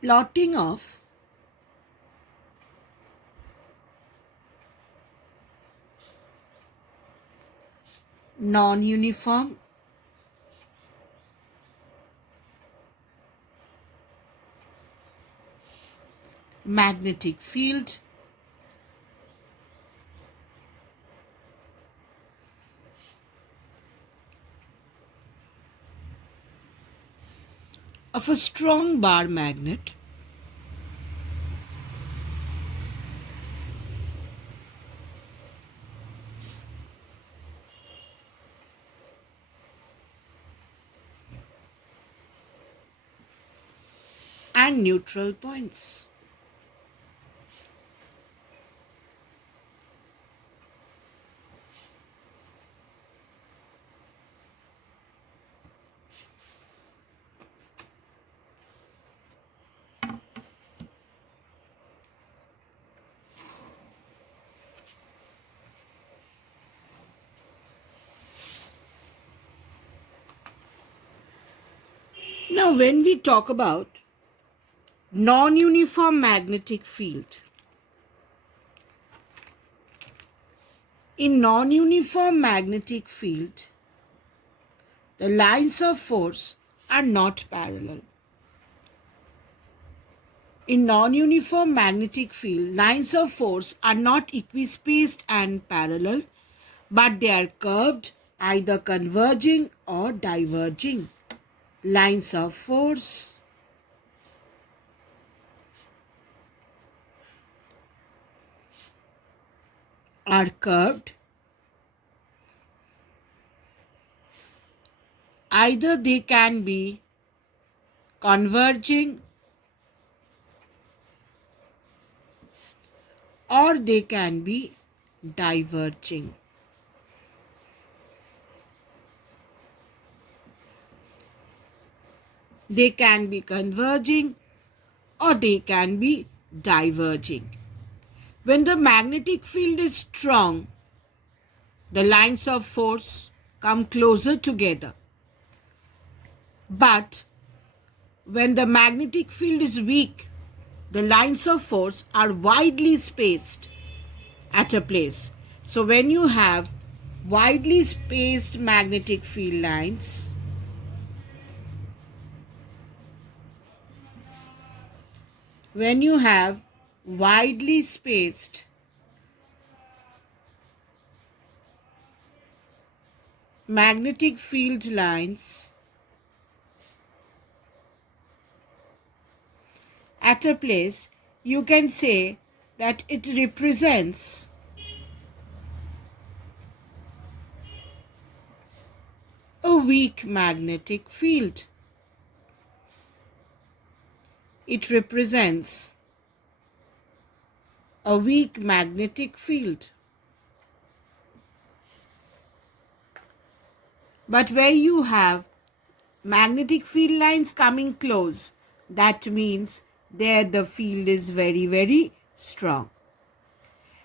Plotting of non-uniform magnetic field of a strong bar magnet and neutral points. Now, when we talk about non-uniform magnetic field, in non-uniform magnetic field, the lines of force are not parallel. In non-uniform magnetic field, lines of force are not equispaced and parallel, but they are curved, either converging or diverging. Lines of force are curved, either they can be converging or they can be diverging. They can be converging or they can be diverging. When the magnetic field is strong, the lines of force come closer together. But when the magnetic field is weak, the lines of force are widely spaced at a place. So when you have widely spaced magnetic field lines, when you have widely spaced magnetic field lines at a place, you can say that it represents a weak magnetic field. It represents a weak magnetic field. But where you have magnetic field lines coming close, that means there the field is very, very strong.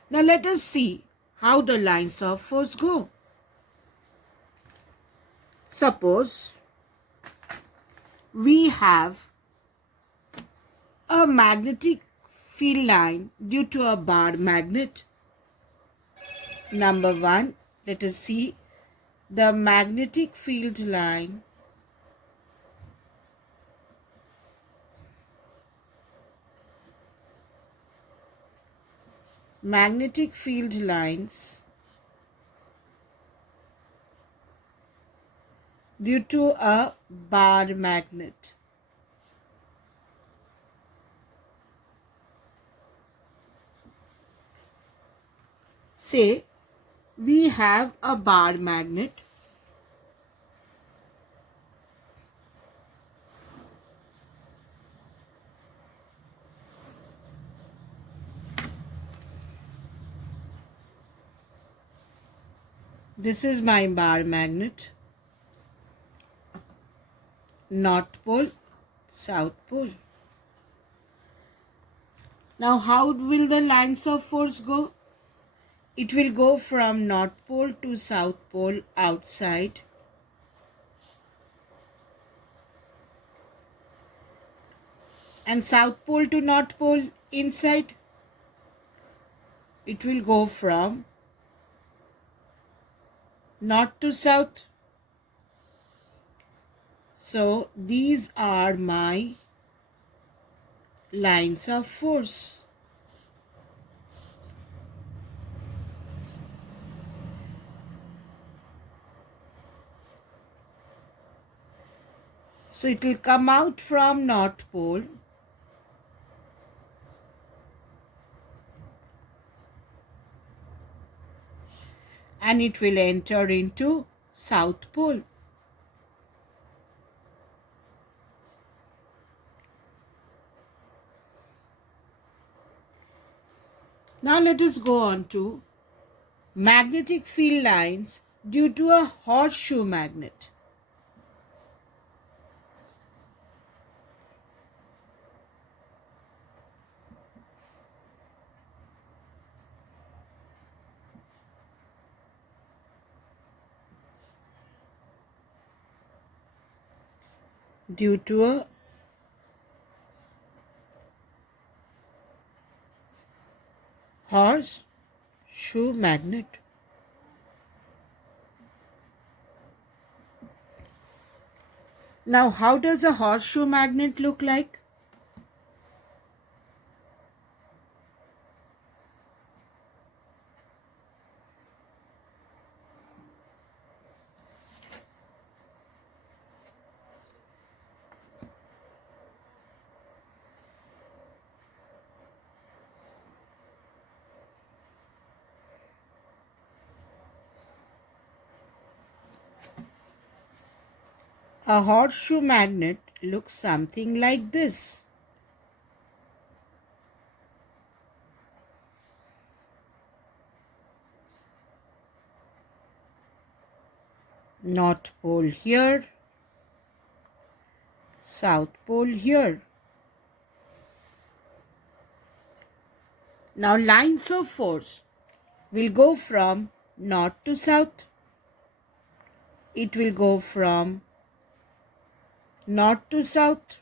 Now let us see how the lines of force go. Suppose we have a magnetic field line due to a bar magnet. Number one, let us see the magnetic field line magnetic field lines due to a bar magnet. Say we have a bar magnet This is my bar magnet. North pole, south pole. Now how will the lines of force go? It will go from north pole to south pole outside. And south pole to north pole inside, it will go from north to south. So these are my lines of force. So it will come out from north pole and it will enter into south pole. Now let us go on to magnetic field lines due to a horseshoe magnet. Due to a horseshoe magnet. Now, how does a horseshoe magnet look like? A horseshoe magnet looks something like this. North pole here, south pole here. Now lines of force will go from north to south. It will go from north to south.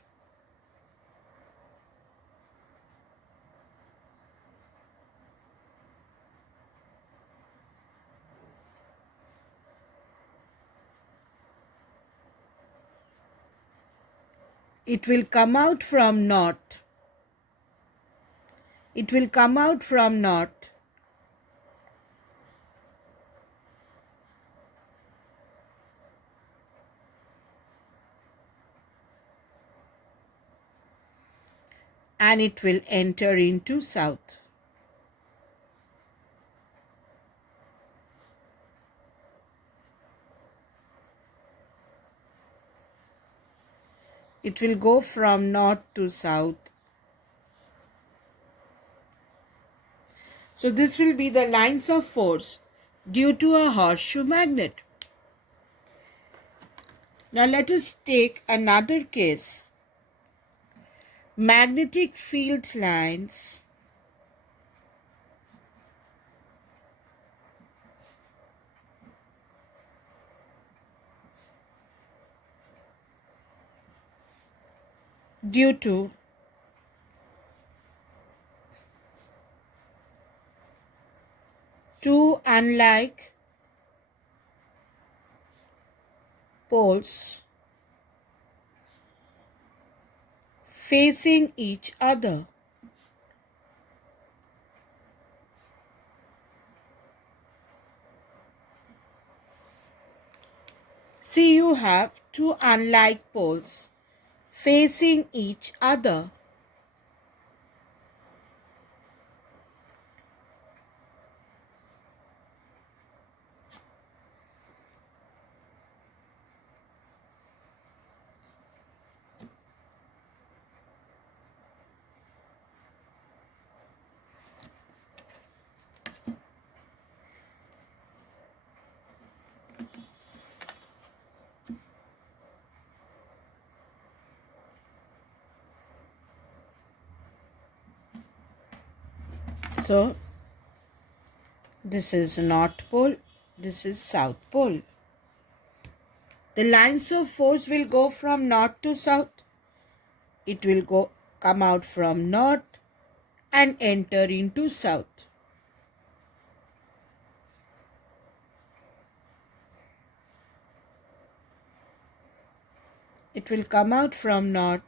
It will come out from north. It will come out from north. And it will enter into south. It will go from north to south. So this will be the lines of force due to a horseshoe magnet. Now let us take another case. Magnetic field lines due to two unlike poles facing each other. See, you have two unlike poles facing each other. So, this is north pole, this is south pole. The lines of force will go from north to south. It will go come out from north and enter into south. It will come out from north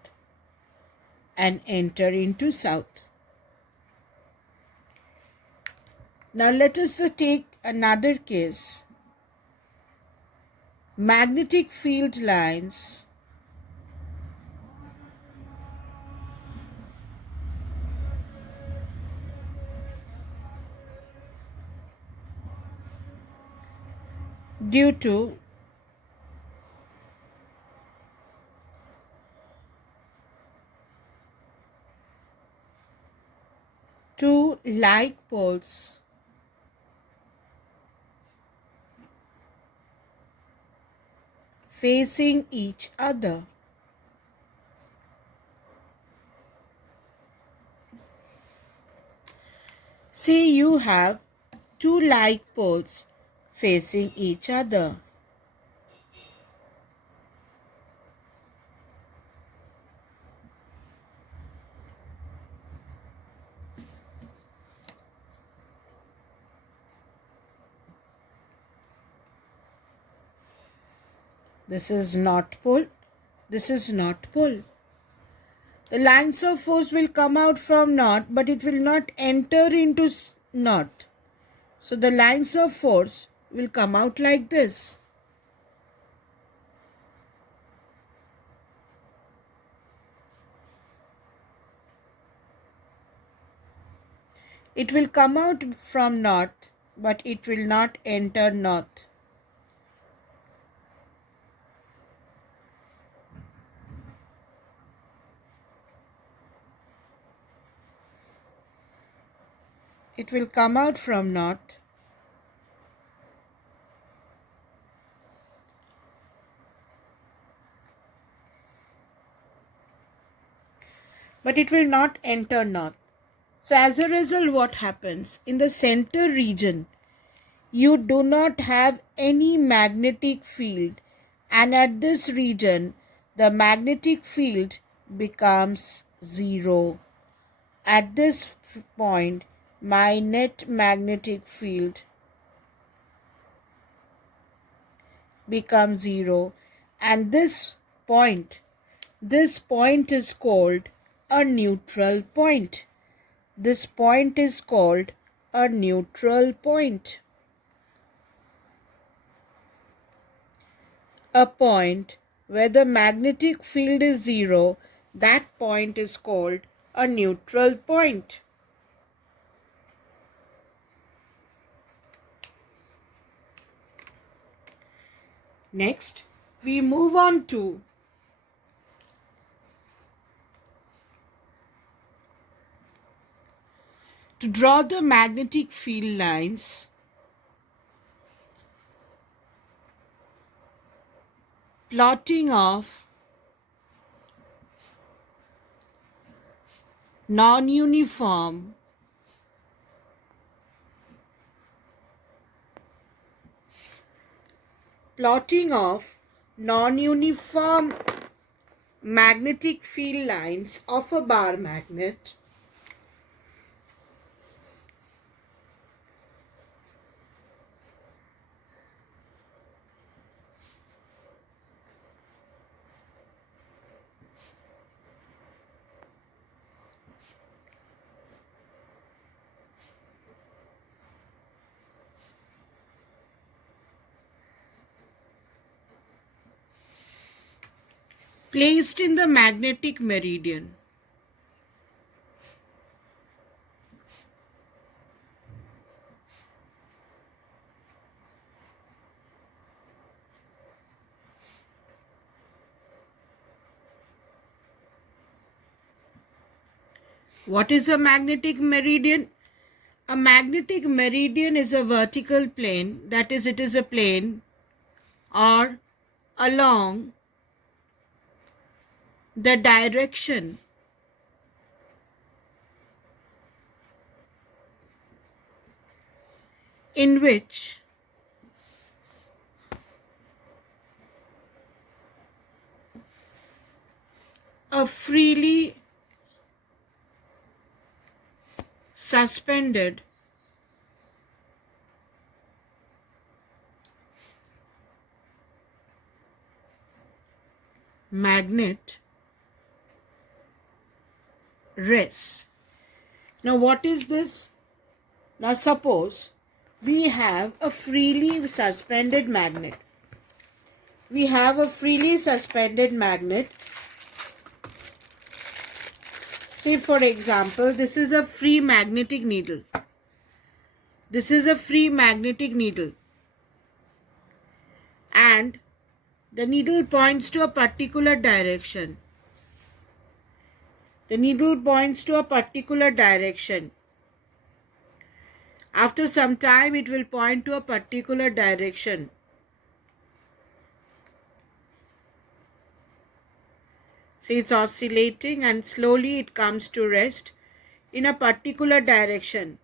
and enter into south. Now let us take another case. Magnetic field lines due to two like poles facing each other. Say you have two like poles facing each other. This is north pole, this is north pole. The lines of force will come out from north, but it will not enter into north. So the lines of force will come out like this. It will come out from north, but it will not enter north. It will come out from north, but it will not enter north. So as a result, what happens? In the center region, you do not have any magnetic field, and at this region, the magnetic field becomes zero. At this point, my net magnetic field becomes zero, and this point is called a neutral point. This point is called a neutral point. A point where the magnetic field is zero, that point is called a neutral point. Next, we move on to draw the magnetic field lines plotting of non-uniform magnetic field lines of a bar magnet placed in the magnetic meridian. What is a magnetic meridian? A magnetic meridian is a vertical plane, that is, it is a plane or along the direction in which a freely suspended magnet rests. Now what is this? Now suppose we have a freely suspended magnet. We have a freely suspended magnet. Say for example, this is a free magnetic needle. This is a free magnetic needle. And the needle points to a particular direction. The needle points to a particular direction. After some time, it will point to a particular direction. See, it's oscillating and slowly it comes to rest in a particular direction.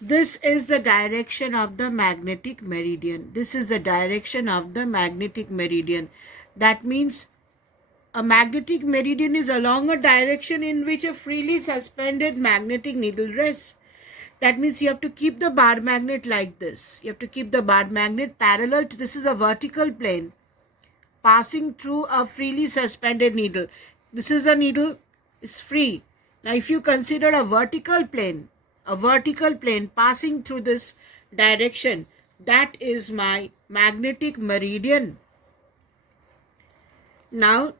This is the direction of the magnetic meridian. This is the direction of the magnetic meridian. That means a magnetic meridian is along a direction in which a freely suspended magnetic needle rests. That means you have to keep the bar magnet like this. You have to keep the bar magnet parallel to, this is a vertical plane passing through a freely suspended needle. This is a needle is free. Now if you consider a vertical plane passing through this direction, that is my magnetic meridian. Now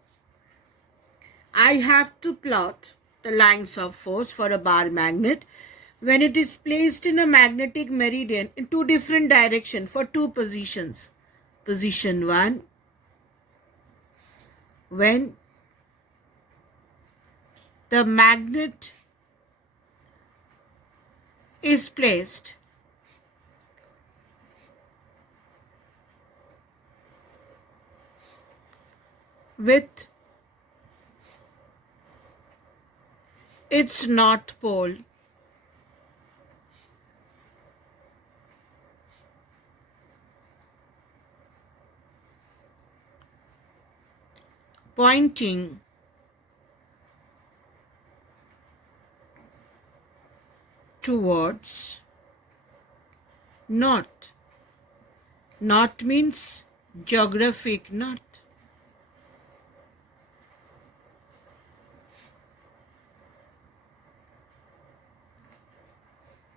I have to plot the lines of force for a bar magnet when it is placed in a magnetic meridian in two different directions for two positions. Position 1, when the magnet is placed with its north pole pointing towards north. North means geographic north.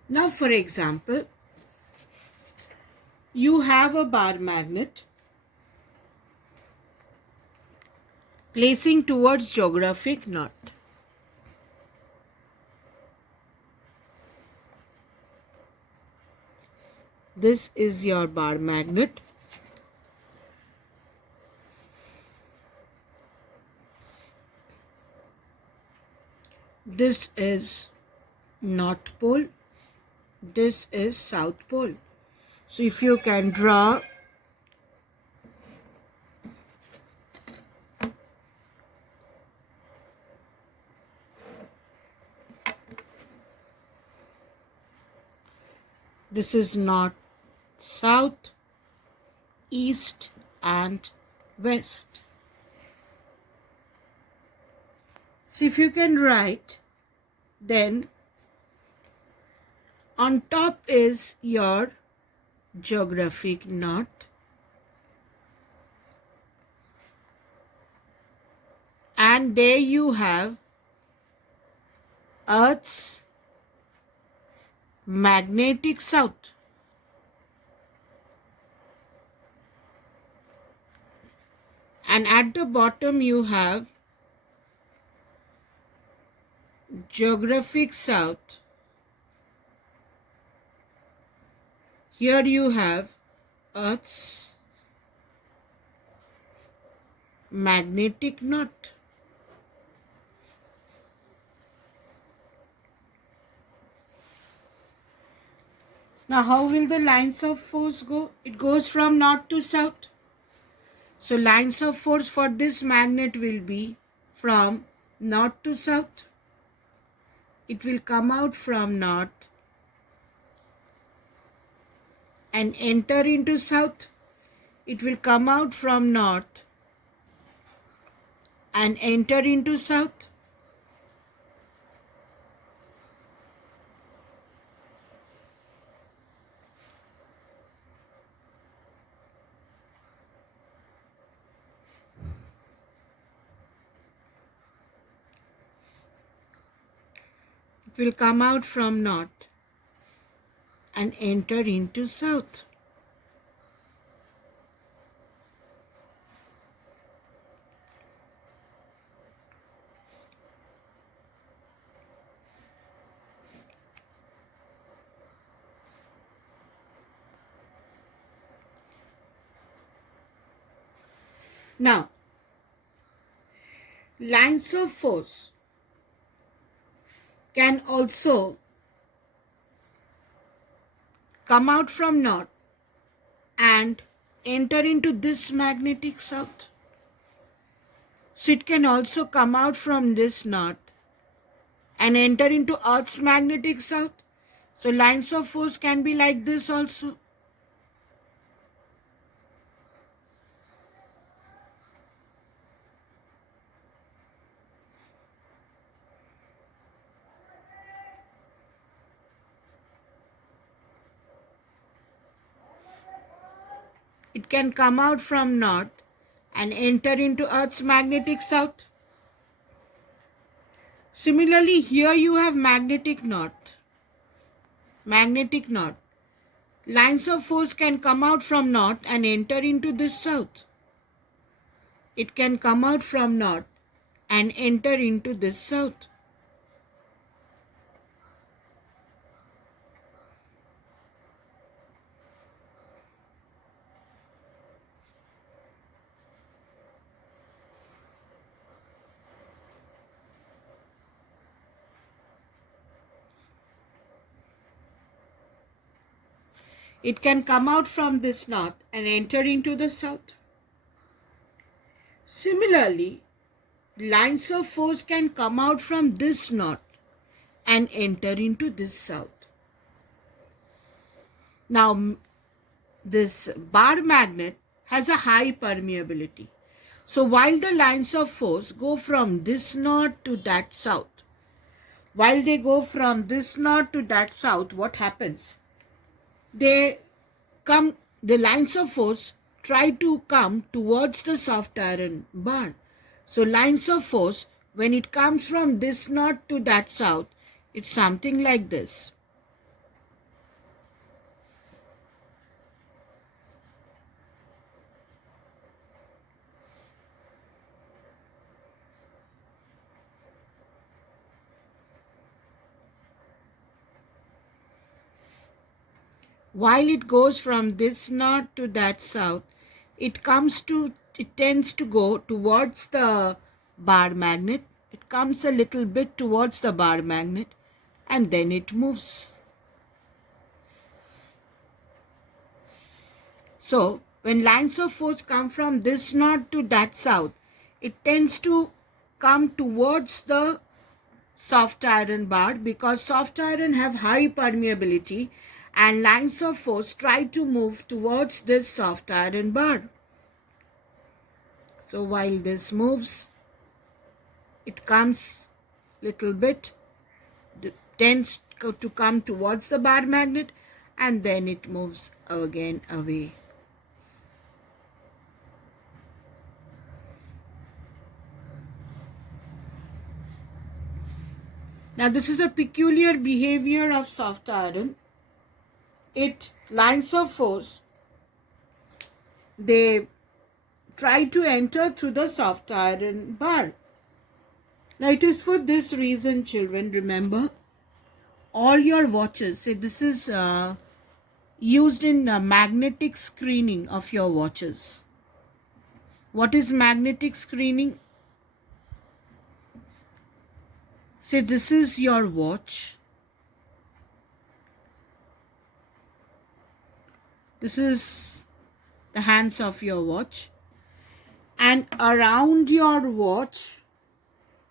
Now for example, you have a bar magnet placing towards geographic north. This is your bar magnet. This is north pole. This is south pole. So if you can draw this is north, south, east and west. So if you can write, then on top is your geographic north, and there you have Earth's magnetic south. And at the bottom you have geographic south. Here you have Earth's magnetic north. Now how will the lines of force go? It goes from north to south. So lines of force for this magnet will be from north to south. It will come out from north and enter into south. It will come out from north and enter into south. will come out from north and enter into south. Now, lines of force can also come out from north and enter into this magnetic south. So it can also come out from this north and enter into Earth's magnetic south. So lines of force can be like this also. It can come out from north and enter into Earth's magnetic south. Similarly, here you have magnetic north. Magnetic north. Lines of force can come out from north and enter into this south. It can come out from north and enter into this south. It can come out from this north and enter into the south. Similarly, lines of force can come out from this north and enter into this south. Now, this bar magnet has a high permeability. So while the lines of force go from this north to that south, while they go from this north to that south, what happens? The lines of force try to come towards the soft iron bar. So lines of force, when it comes from this north to that south, it's something like this. While it goes from this north to that south, it tends to go towards the bar magnet. It comes a little bit towards the bar magnet and then it moves. So when lines of force come from this north to that south, it tends to come towards the soft iron bar because soft iron have high permeability and lines of force try to move towards this soft iron bar. So while this moves, it comes little bit, tends to come towards the bar magnet and then it moves again away. Now this is a peculiar behavior of soft iron. Lines of force, they try to enter through the soft iron bar. Now it is for this reason, children, remember, all your watches, say this is used in magnetic screening of your watches. What is magnetic screening? Say this is your watch. This is the hands of your watch. And around your watch,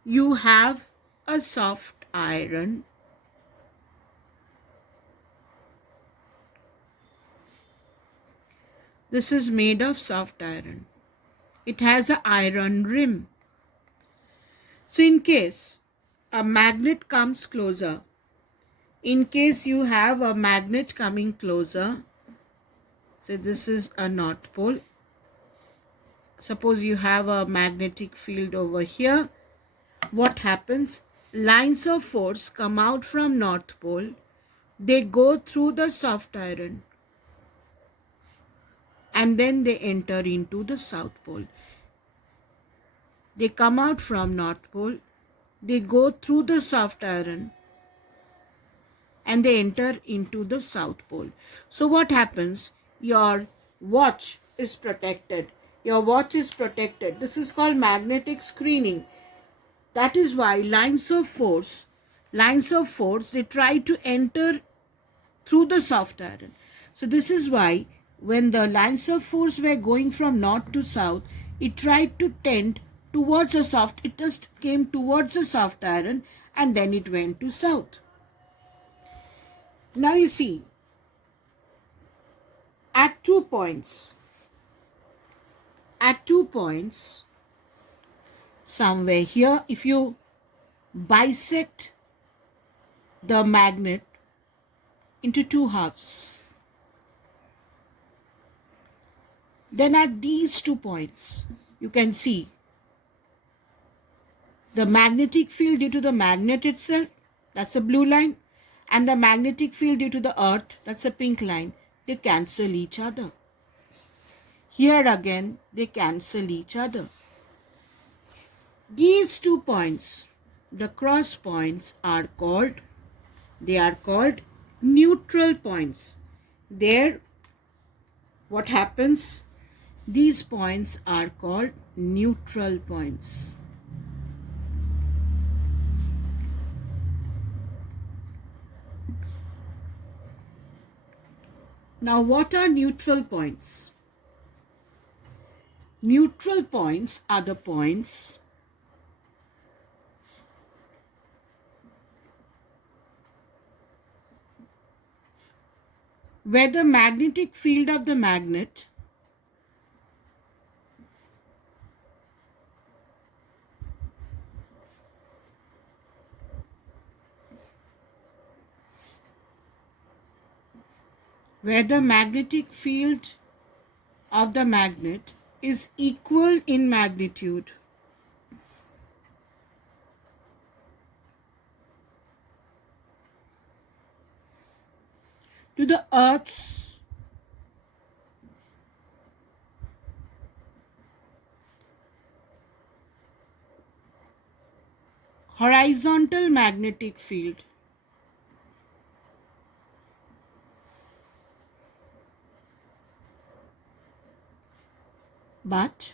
you have a soft iron. This is made of soft iron. It has an iron rim. So in case a magnet comes closer, in case you have a magnet coming closer, so this is a north pole. Suppose you have a magnetic field over here. What happens? lines of force come out from North Pole, they go through the soft iron and then they enter into the South Pole. They come out from North Pole, they go through the soft iron and they enter into the South Pole. So what happens? Your watch is protected. Your watch is protected. This is called magnetic screening. That is why lines of force, they try to enter through the soft iron. So this is why when the lines of force were going from north to south, it tried to tend towards the soft, it just came towards the soft iron and then it went to south. Now you see, at 2 points, somewhere here, if you bisect the magnet into 2 halves, then at these 2 points, you can see the magnetic field due to the magnet itself, that's a blue line, and the magnetic field due to the earth, that's a pink line. They cancel each other. Here again, they cancel each other. These 2 points, the cross points, are called neutral points. There, what happens? These points are called neutral points. Now, what are neutral points? Neutral points are the points where the magnetic field of the magnet is equal in magnitude to the Earth's horizontal magnetic field. But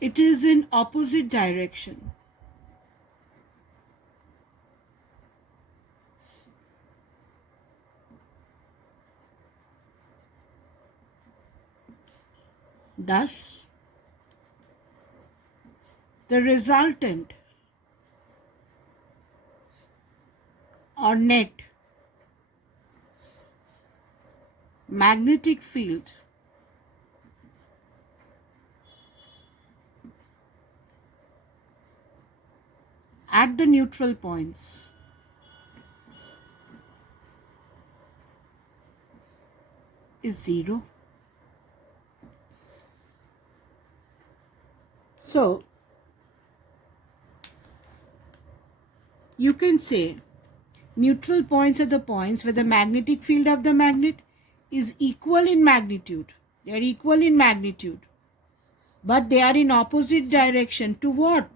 it is in opposite direction. Thus, the resultant or net magnetic field at the neutral points is 0. So, you can say neutral points are the points where the magnetic field of the magnet is equal in magnitude. They are equal in magnitude, but they are in opposite direction to what?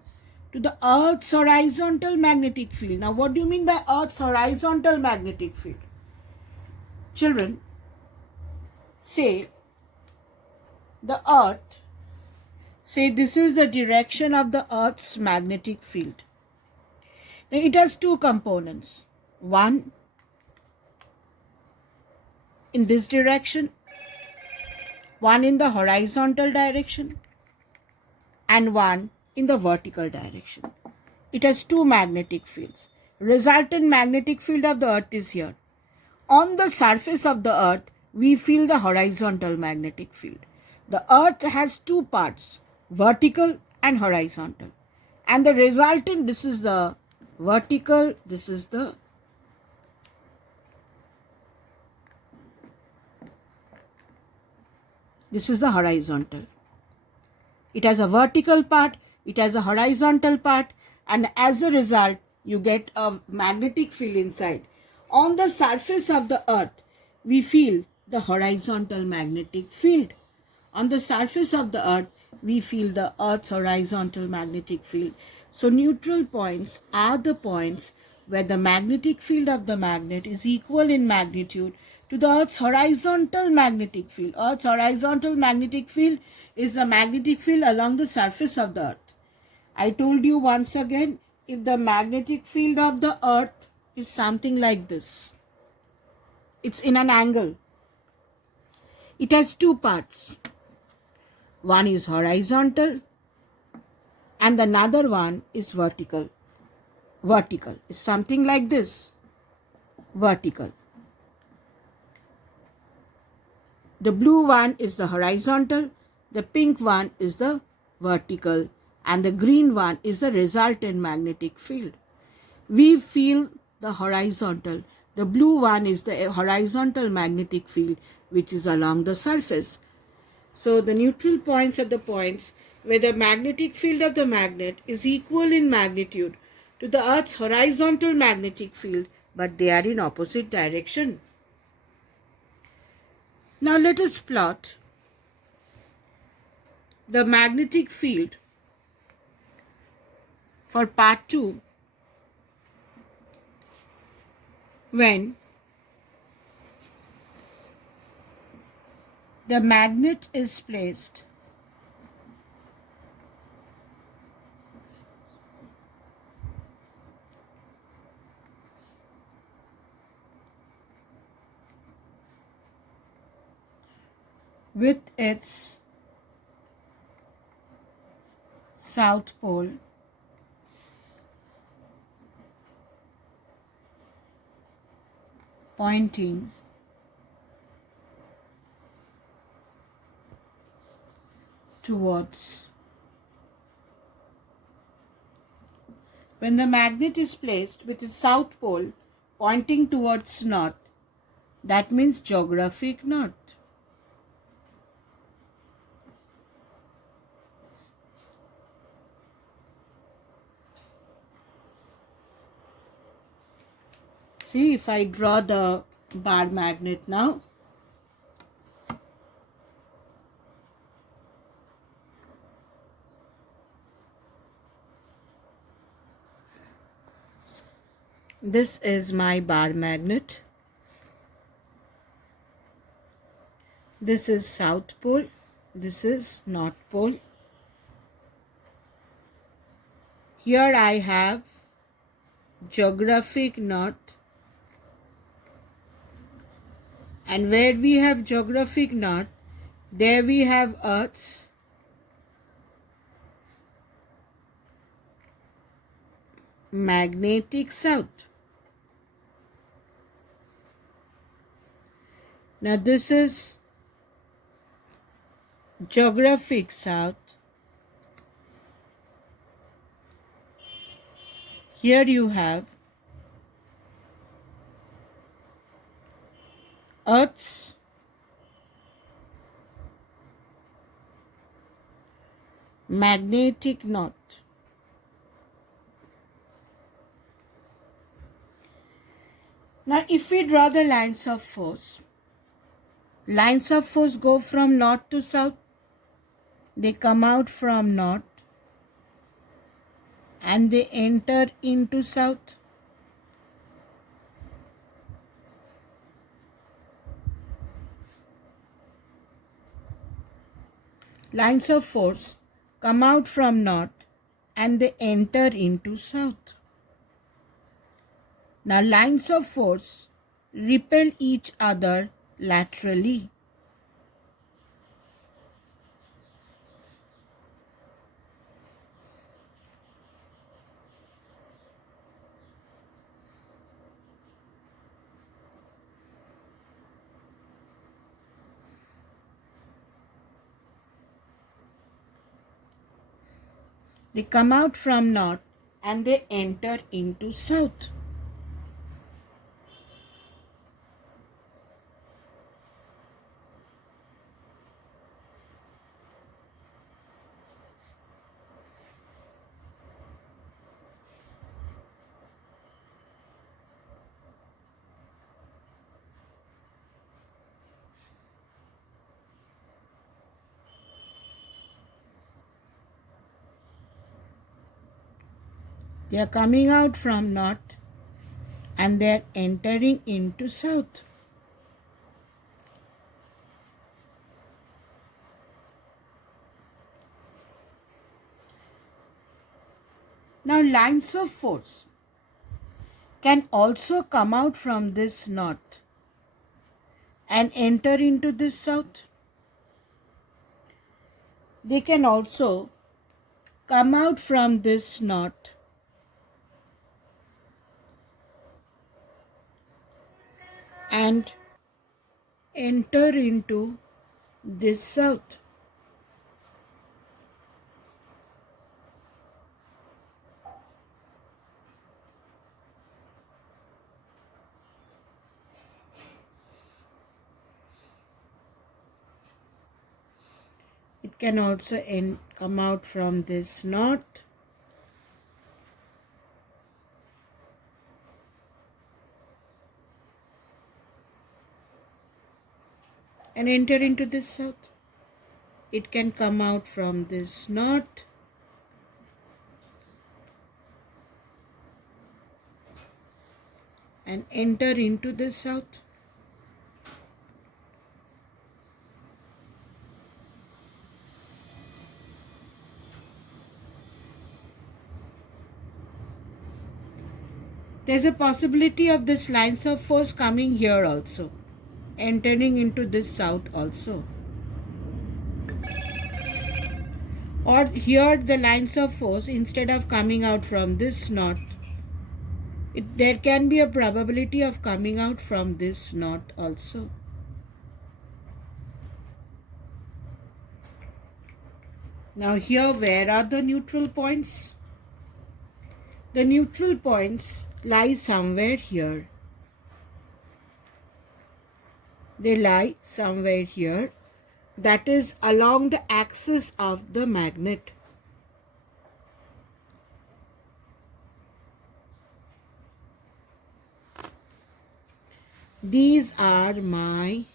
To the Earth's horizontal magnetic field. Now, what do you mean by Earth's horizontal magnetic field? Children, say the Earth, say this is the direction of the Earth's magnetic field. Now, it has 2 components. One in this direction, one in the horizontal direction, and one in the vertical direction. It has 2 magnetic fields. Resultant magnetic field of the Earth is here. On the surface of the Earth, we feel the horizontal magnetic field. The Earth has 2 parts, vertical and horizontal. And the resultant, this is the vertical, this is the horizontal. It has a vertical part It has a horizontal part, and as a result, you get a magnetic field inside. On the surface of the earth, we feel the horizontal magnetic field. On the surface of the earth, we feel the earth's horizontal magnetic field. So neutral points are the points where the magnetic field of the magnet is equal in magnitude to the earth's horizontal magnetic field. Earth's horizontal magnetic field is the magnetic field along the surface of the earth. I told you once again, if the magnetic field of the earth is something like this, it's in an angle. It has two parts. One is horizontal and another one is vertical. Vertical is something like this. Vertical. The blue one is the horizontal, the pink one is the vertical, and the green one is the resultant magnetic field. We feel the horizontal. The blue one is the horizontal magnetic field which is along the surface. So the neutral points are the points where the magnetic field of the magnet is equal in magnitude to the Earth's horizontal magnetic field, but they are in opposite direction. Now let us plot the magnetic field for part 2 when the magnet is placed with its south pole pointing towards. When the magnet is placed with its south pole pointing towards north, that means geographic north. See, if I draw the bar magnet now, this is my bar magnet. This is south pole, this is north pole. Here I have geographic north, and where we have geographic north, there we have Earth's magnetic south. Now this is geographic south. Here you have Earth's magnetic north. Now if we draw the lines of force go from north to south. They come out from north and they enter into south. Lines of force come out from north and they enter into south. Now lines of force repel each other laterally. They come out from north and they enter into south. They are coming out from north and they are entering into south. Now lines of force can also come out from this north and enter into this south. They can also come out from this north and enter into this south. It can also come out from this north and enter into this south. It can come out from this north and enter into the south. There's a possibility of this lines of force coming here also, entering into this south also. Or here the lines of force, instead of coming out from this north, there can be a probability of coming out from this north also. Now here, where are the neutral points? The neutral points lie somewhere here. They lie somewhere here. That is along the axis of the magnet. These are my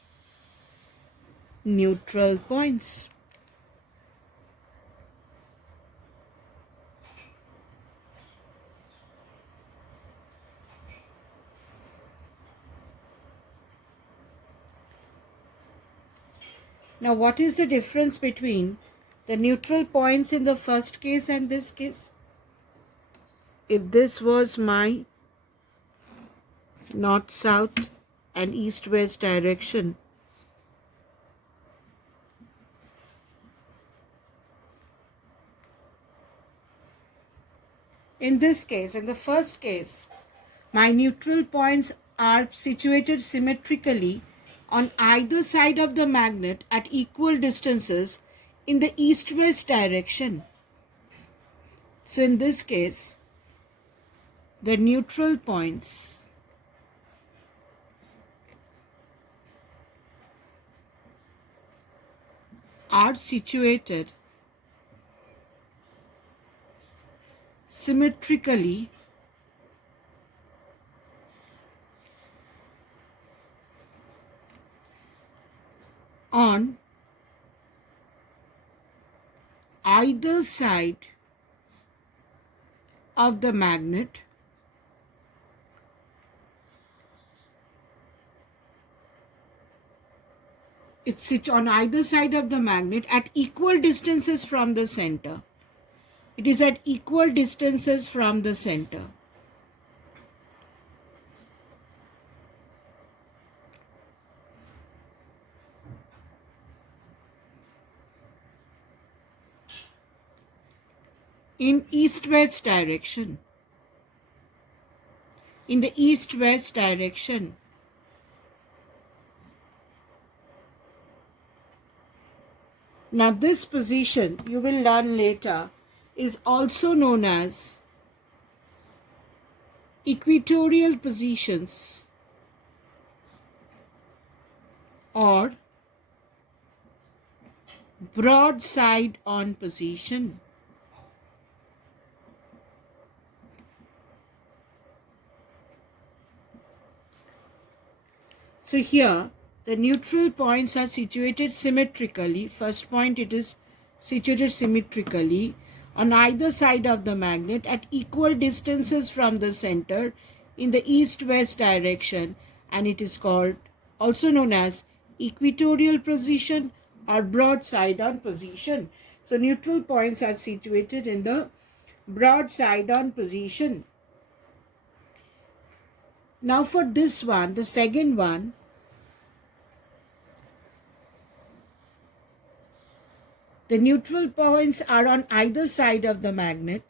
neutral points. Now, what is the difference between the neutral points in the first case and this case? If this was my north-south and east-west direction, in this case, in the first case, my neutral points are situated symmetrically on either side of the magnet at equal distances in the east-west direction. So in this case, the neutral points are situated symmetrically on either side of the magnet it sits on either side of the magnet at equal distances from the center. It is at equal distances from the center. In east-west direction. In the east-west direction. Now this position, you will learn later, is also known as equatorial positions or broadside on position. So here the neutral points are situated symmetrically. First point, it is situated symmetrically on either side of the magnet at equal distances from the center in the east-west direction, and it is called, also known as, equatorial position or broadside on position. So neutral points are situated in the broadside on position. Now for this one, the second one, the neutral points are on either side of the magnet.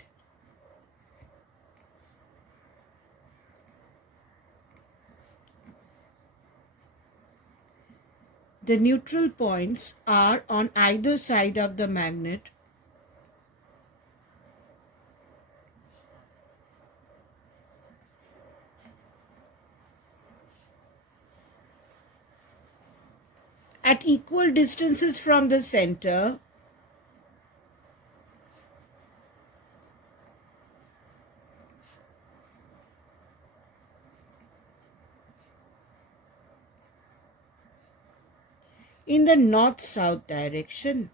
The neutral points are on either side of the magnet at equal distances from the center in the north-south direction.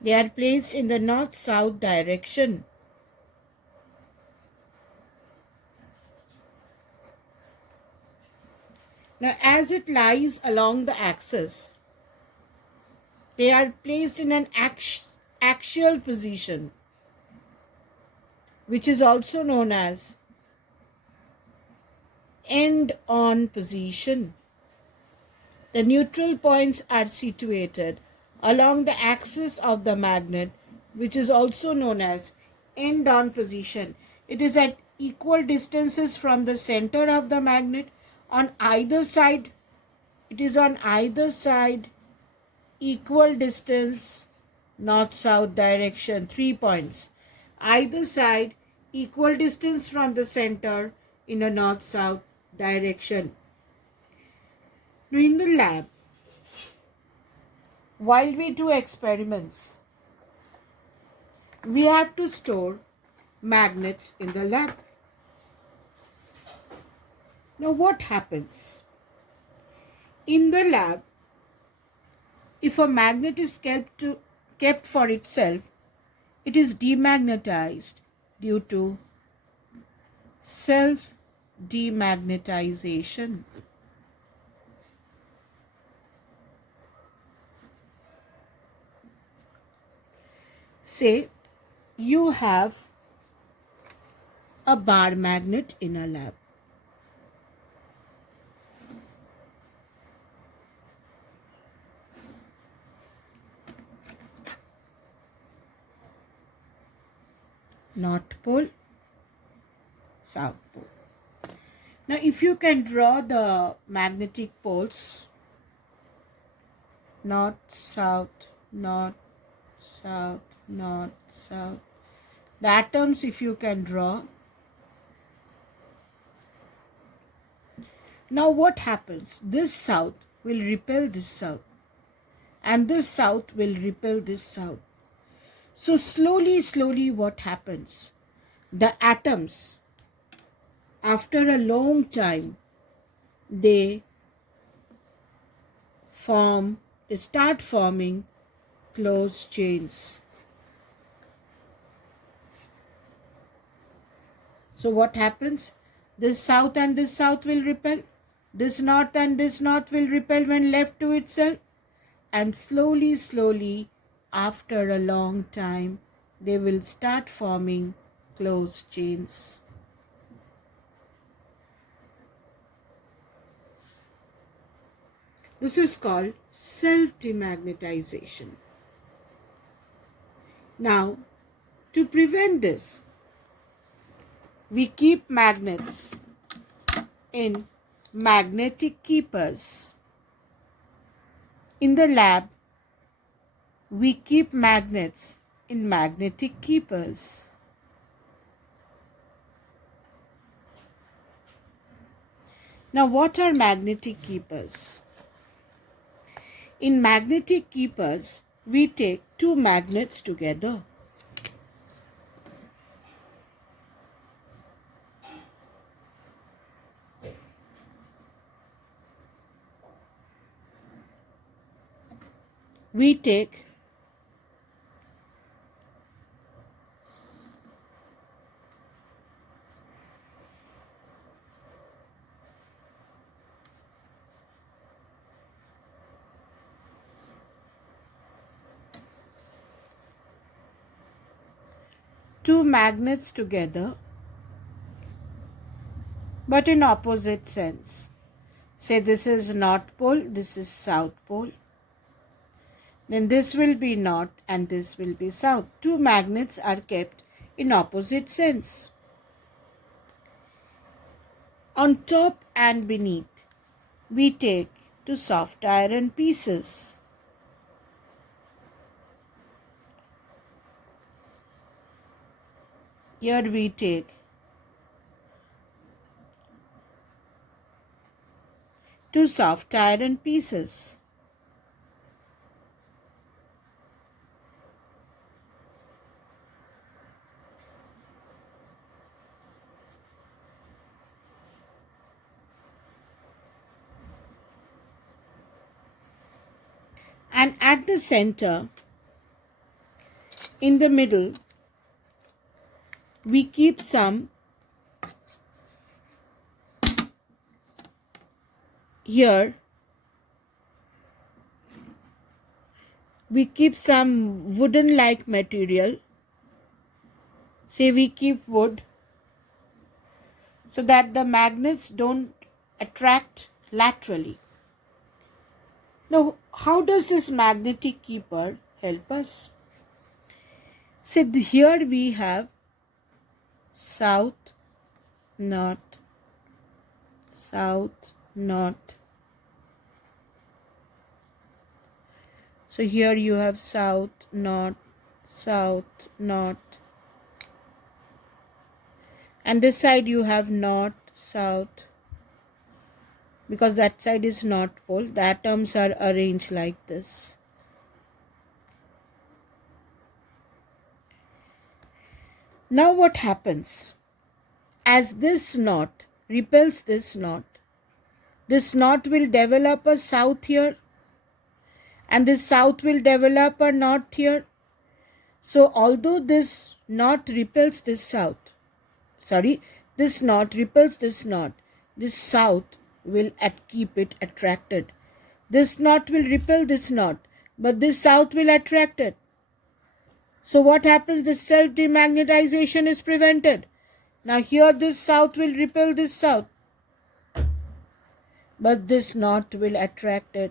They are placed in the north-south direction. Now, as it lies along the axis, they are placed in an axial position, which is also known as end-on position. The neutral points are situated along the axis of the magnet, which is also known as end-on position. It is at equal distances from the center of the magnet on either side. It is on either side, equal distance, north-south direction, 3 points. Either side, equal distance from the center in a north-south direction. Now in the lab, while we do experiments, we have to store magnets in the lab. Now what happens? In the lab, if a magnet is kept for itself, it is demagnetized due to self-demagnetization. Say you have a bar magnet in a lab. North pole, south pole. Now if you can draw the magnetic poles, north, south, north, south, north, south. The atoms, if you can draw. Now what happens? This south will repel this south, and this south will repel this south. So slowly what happens? The atoms, after a long time, they start forming closed chains. So what happens? This south and this south will repel. This north and this north will repel when left to itself. And slowly, after a long time, they will start forming closed chains. This is called self-demagnetization. Now, to prevent this, we keep magnets in magnetic keepers. In the lab, we keep magnets in magnetic keepers. Now, what are magnetic keepers? In magnetic keepers, we take two magnets together. We take two magnets together but in opposite sense. Say this is north pole, this is south pole. Then this will be north and this will be south. Two magnets are kept in opposite sense. On top and beneath, we take two soft iron pieces. Here we take two soft iron pieces. And at the center, in the middle, we keep some here. We keep some wooden like material. Say we keep wood so that the magnets don't attract laterally. Now, how does this magnetic keeper help us? See, here we have south, north, south, north. So here you have south, north, south, north. And this side you have north, south. Because that side is north pole, the atoms are arranged like this. Now what happens? As this knot repels this knot will develop a south here, and this south will develop a north here. So although this knot repels this this knot repels this knot, this south will keep it attracted. This knot will repel this knot, but this south will attract it. So what happens? This self-demagnetization is prevented. Now here this south will repel this south, but this knot will attract it.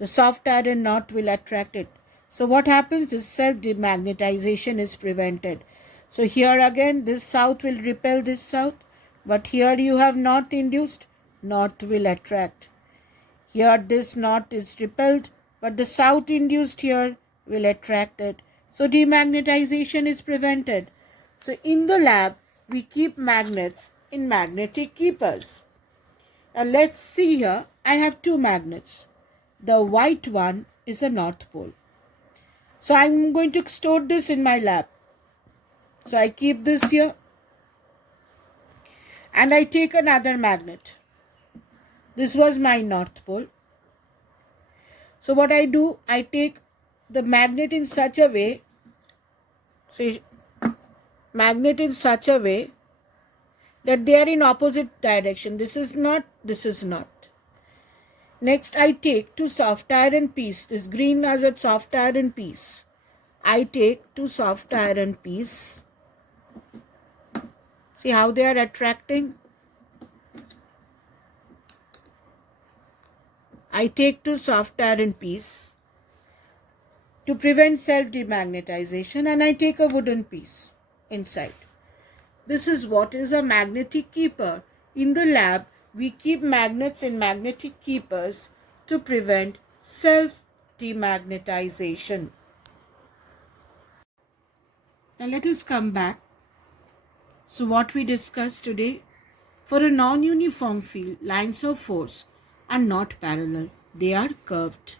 The soft iron knot will attract it. So what happens? This self-demagnetization is prevented. So here again this south will repel this south, but here you have north induced, north will attract. Here this knot is repelled, but the south induced here will attract it. So demagnetization is prevented. So in the lab, we keep magnets in magnetic keepers. Now let's see here, I have two magnets. The white one is the north pole. So I'm going to store this in my lab. So I keep this here and I take another magnet. This was my north pole. So what I do, I take the magnet in such a way, that they are in opposite direction. This is not, this is not. Next I take two soft iron pieces. This green is a soft iron piece. I take two soft iron pieces. See how they are attracting? I take two soft iron pieces to prevent self-demagnetization, and I take a wooden piece inside. This is what is a magnetic keeper. In the lab, we keep magnets in magnetic keepers to prevent self-demagnetization. Now let us come back. So what we discussed today, for a non-uniform field, lines of force are not parallel. They are curved.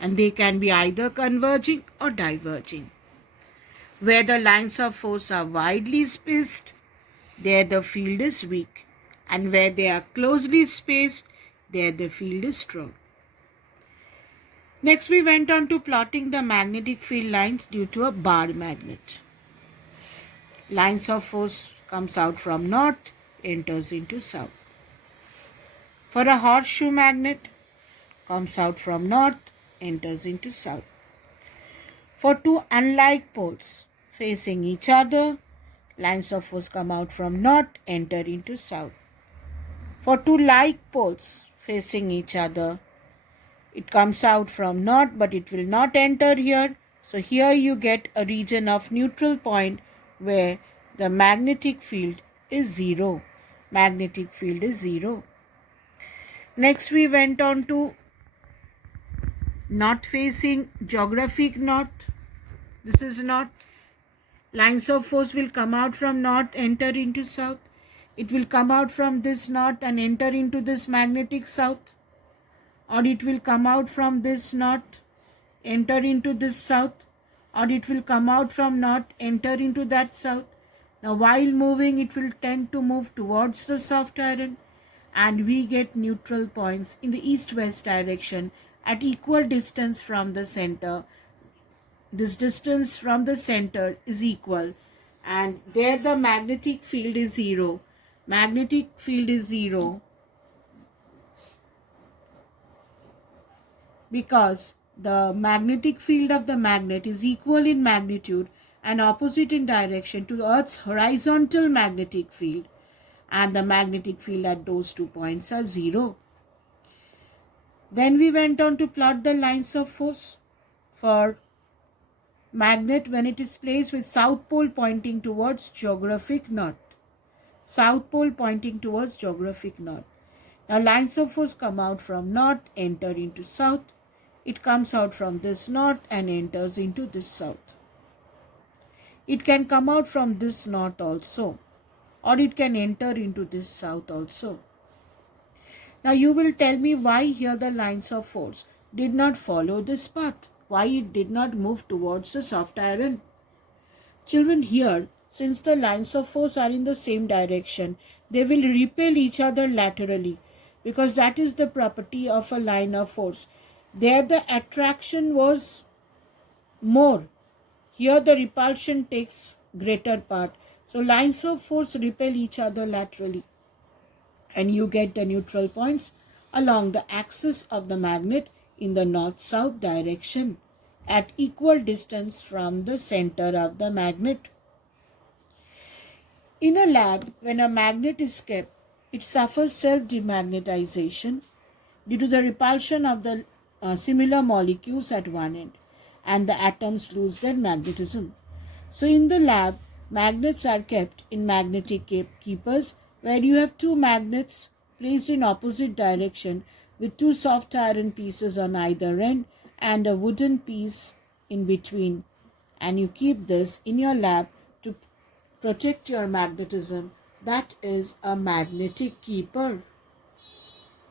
And they can be either converging or diverging. Where the lines of force are widely spaced, there the field is weak. And where they are closely spaced, there the field is strong. Next we went on to plotting the magnetic field lines due to a bar magnet. Lines of force comes out from north, enters into south. For a horseshoe magnet, comes out from north, enters into south. For two unlike poles, facing each other. Lines of force come out from north, enter into south. For two like poles facing each other, it comes out from north, but it will not enter here. So here you get a region of neutral point where the magnetic field is zero. Magnetic field is zero. Next we went on to north facing geographic north. This is north. Lines of force will come out from north, enter into south. It will come out from this north and enter into this magnetic south. Or it will come out from this north, enter into this south. Or it will come out from north, enter into that south. Now while moving, it will tend to move towards the soft iron, and we get neutral points in the east-west direction at equal distance from the center. This distance from the center is equal, and there the magnetic field is zero. Magnetic field is zero because the magnetic field of the magnet is equal in magnitude and opposite in direction to the Earth's horizontal magnetic field, and the magnetic field at those 2 points are zero. Then we went on to plot the lines of force for magnet when it is placed with south pole pointing towards geographic north. South pole pointing towards geographic north. Now lines of force come out from north, enter into south. It comes out from this north and enters into this south. It can come out from this north also, or it can enter into this south also. Now you will tell me why here the lines of force did not follow this path. Why it did not move towards the soft iron. Children, here, since the lines of force are in the same direction, they will repel each other laterally, because that is the property of a line of force. There the attraction was more. Here the repulsion takes greater part. So lines of force repel each other laterally, and you get the neutral points along the axis of the magnet in the north-south direction at equal distance from the center of the magnet. In a lab, when a magnet is kept, it suffers self-demagnetization due to the repulsion of the similar molecules at one end, and the atoms lose their magnetism. So in the lab, magnets are kept in magnetic keepers where you have two magnets placed in opposite direction with two soft iron pieces on either end and a wooden piece in between. And you keep this in your lab to protect your magnetism. That is a magnetic keeper.